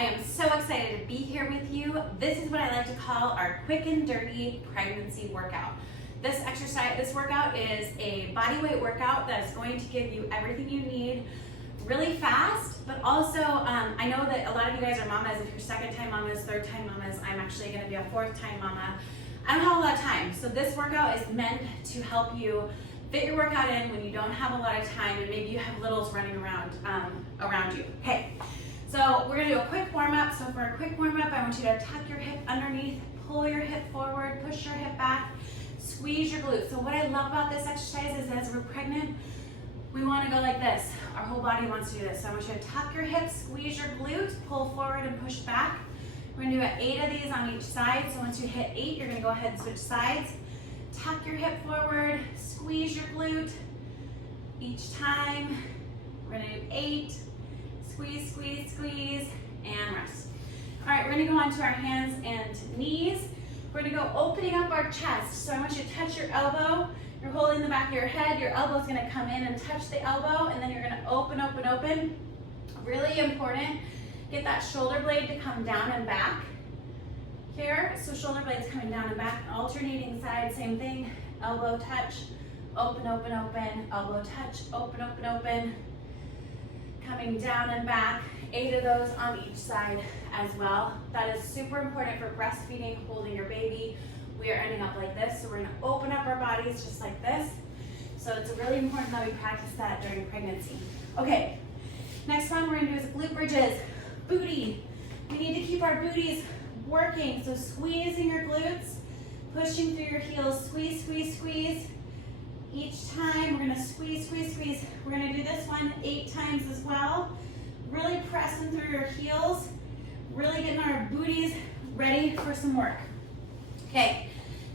I am so excited to be here with you. This is what I like to call our quick and dirty pregnancy workout. This workout is a body weight workout that is going to give you everything you need really fast, but also I know that a lot of you guys are mamas. If you're second-time mamas, third-time mamas, I'm actually going to be a fourth-time mama. I don't have a lot of time, so this workout is meant to help you fit your workout in when you don't have a lot of time and maybe you have littles running around you. Okay, so we're going to do a quick warm-up. So for a quick warm-up, I want you to tuck your hip underneath, pull your hip forward, push your hip back, squeeze your glutes. So what I love about this exercise is as we're pregnant, we want to go like this. Our whole body wants to do this. So I want you to tuck your hips, squeeze your glutes, pull forward and push back. We're going to do 8 of these on each side. So once you hit 8, you're going to go ahead and switch sides. Tuck your hip forward, squeeze your glute. Each time, we're going to do 8. Squeeze, squeeze, squeeze, and rest. All right, we're going to go on to our hands and knees. We're going to go opening up our chest. So I want you to touch your elbow. You're holding the back of your head. Your elbow's going to come in and touch the elbow, and then you're going to open, open, open. Really important. Get that shoulder blade to come down and back. Here, so shoulder blades coming down and back, alternating side, same thing. Elbow touch, open, open, open. Elbow touch, open, open, open. Coming down and back. 8 of those on each side as well. That is super important for breastfeeding, holding your baby. We are ending up like this, so we're gonna open up our bodies just like this. So it's really important that we practice that during pregnancy. Okay, next one we're gonna do is glute bridges. Booty. We need to keep our booties working, so squeezing your glutes, pushing through your heels, squeeze, squeeze, squeeze. Each time we're gonna squeeze, squeeze, squeeze. We're gonna do this one 8 times as well. Really pressing through your heels, really getting our booties ready for some work. Okay,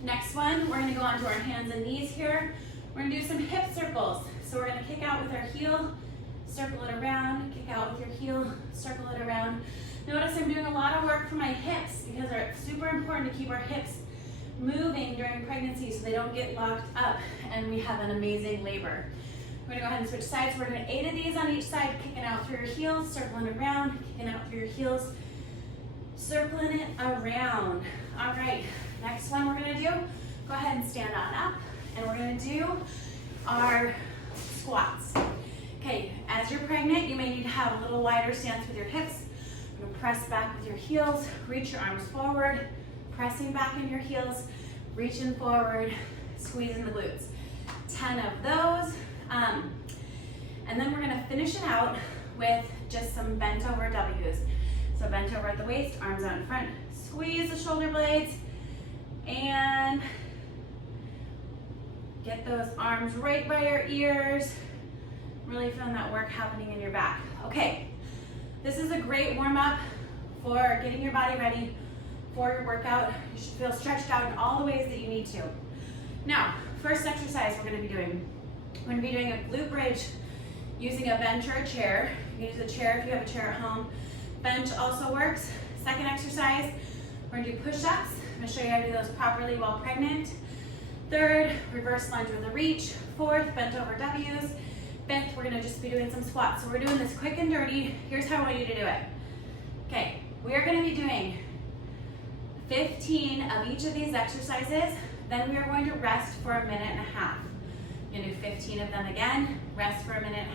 next one, we're gonna go onto our hands and knees here. We're gonna do some hip circles. So we're gonna kick out with our heel, circle it around, kick out with your heel, circle it around. Notice I'm doing a lot of work for my hips because it's super important to keep our hips moving during pregnancy so they don't get locked up and we have an amazing labor. We're gonna go ahead and switch sides. We're doing 8 of these on each side, kicking out through your heels, circling around, kicking out through your heels, circling it around. All right, next one we're gonna do, go ahead and stand on up, and we're gonna do our squats. Okay, as you're pregnant, you may need to have a little wider stance with your hips. You're gonna press back with your heels, reach your arms forward, pressing back in your heels, reaching forward, squeezing the glutes. 10 of those. And then we're gonna finish it out with just some bent over W's. So bent over at the waist, arms out in front, squeeze the shoulder blades, and get those arms right by your ears. Really feeling that work happening in your back. Okay, this is a great warm-up for getting your body ready for your workout. You should feel stretched out in all the ways that you need to. Now, first exercise we're gonna be doing a glute bridge using a bench or a chair. You can use a chair if you have a chair at home. Bench also works. Second exercise, we're gonna do push-ups. I'm gonna show you how to do those properly while pregnant. Third, reverse lunge with a reach. Fourth, bent over W's. Fifth, we're gonna just be doing some squats. So we're doing this quick and dirty. Here's how I want you to do it. Okay, we are gonna be doing 15 of each of these exercises. Then we are going to rest for 1.5 minutes. You're gonna do 15 of them again, rest for 1.5 minutes.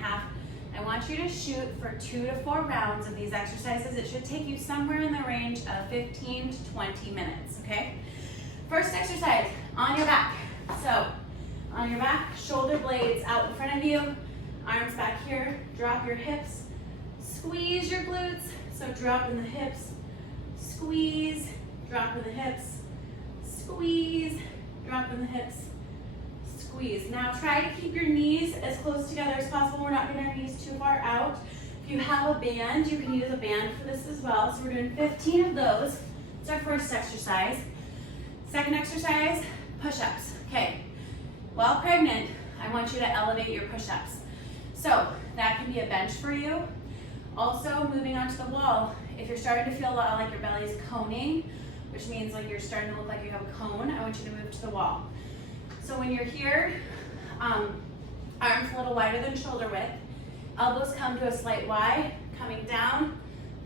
I want you to shoot for 2 to 4 rounds of these exercises. It should take you somewhere in the range of 15 to 20 minutes, okay? First exercise, on your back. So, on your back, shoulder blades out in front of you, arms back here, drop your hips, squeeze your glutes. So drop in the hips, squeeze, drop in the hips, squeeze, drop in the hips, squeeze. Now try to keep your knees as close together as possible. We're not getting our knees too far out. If you have a band, you can use a band for this as well. So we're doing 15 of those. It's our first exercise. Second exercise, push-ups. Okay, while pregnant, I want you to elevate your push-ups. So that can be a bench for you. Also, moving onto the wall. If you're starting to feel a lot like your belly is coning, which means like you're starting to look like you have a cone, I want you to move to the wall. So when you're here, arms a little wider than shoulder width, elbows come to a slight Y, coming down,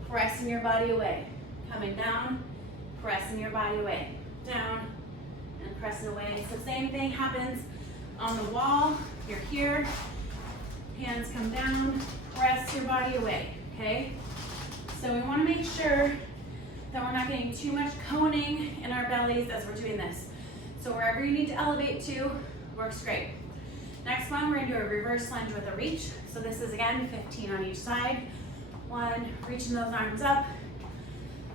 pressing your body away. Coming down, pressing your body away. Down, and pressing away. So same thing happens on the wall. You're here, hands come down, press your body away, okay? So we wanna make sure that we're not getting too much coning in our bellies as we're doing this. So wherever you need to elevate to, works great. Next one, we're gonna do a reverse lunge with a reach. So this is again, 15 on each side. One, reaching those arms up.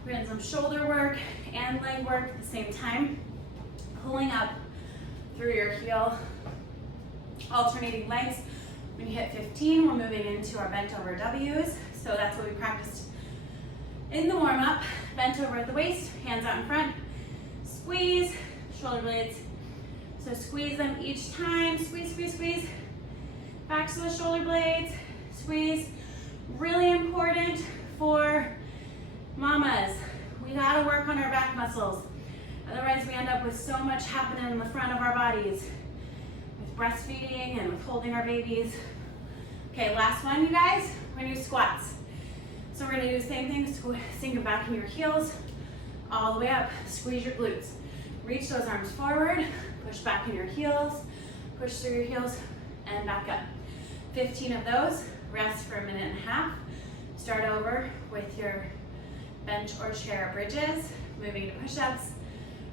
We're doing some shoulder work and leg work at the same time. Pulling up through your heel, alternating legs. When you hit 15, we're moving into our bent over W's. So that's what we practiced in the warm up. Bent over at the waist, hands out in front. Squeeze, shoulder blades. So squeeze them each time. Squeeze, squeeze, squeeze. Back to the shoulder blades. Squeeze. Really important for mamas. We gotta work on our back muscles. Otherwise we end up with so much happening in the front of our bodies with breastfeeding and with holding our babies. Okay, last one, you guys. We're gonna do squats. So we're gonna do the same thing, sink it back in your heels, all the way up, squeeze your glutes. Reach those arms forward, push back in your heels, push through your heels, and back up. 15 of those, rest for a minute and a half. Start over with your bench or chair bridges, moving to push-ups,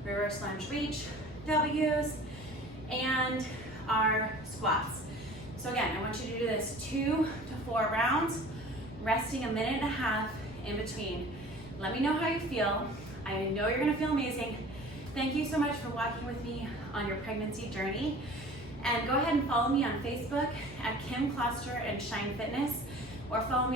reverse lunge reach, W's, and our squats. So again, I want you to do this 2 to 4 rounds, resting a minute and a half in between. Let me know how you feel. I know you're gonna feel amazing. Thank you so much for walking with me on your pregnancy journey. And go ahead and follow me on Facebook at Kim Kloster and Shine Fitness, or follow me on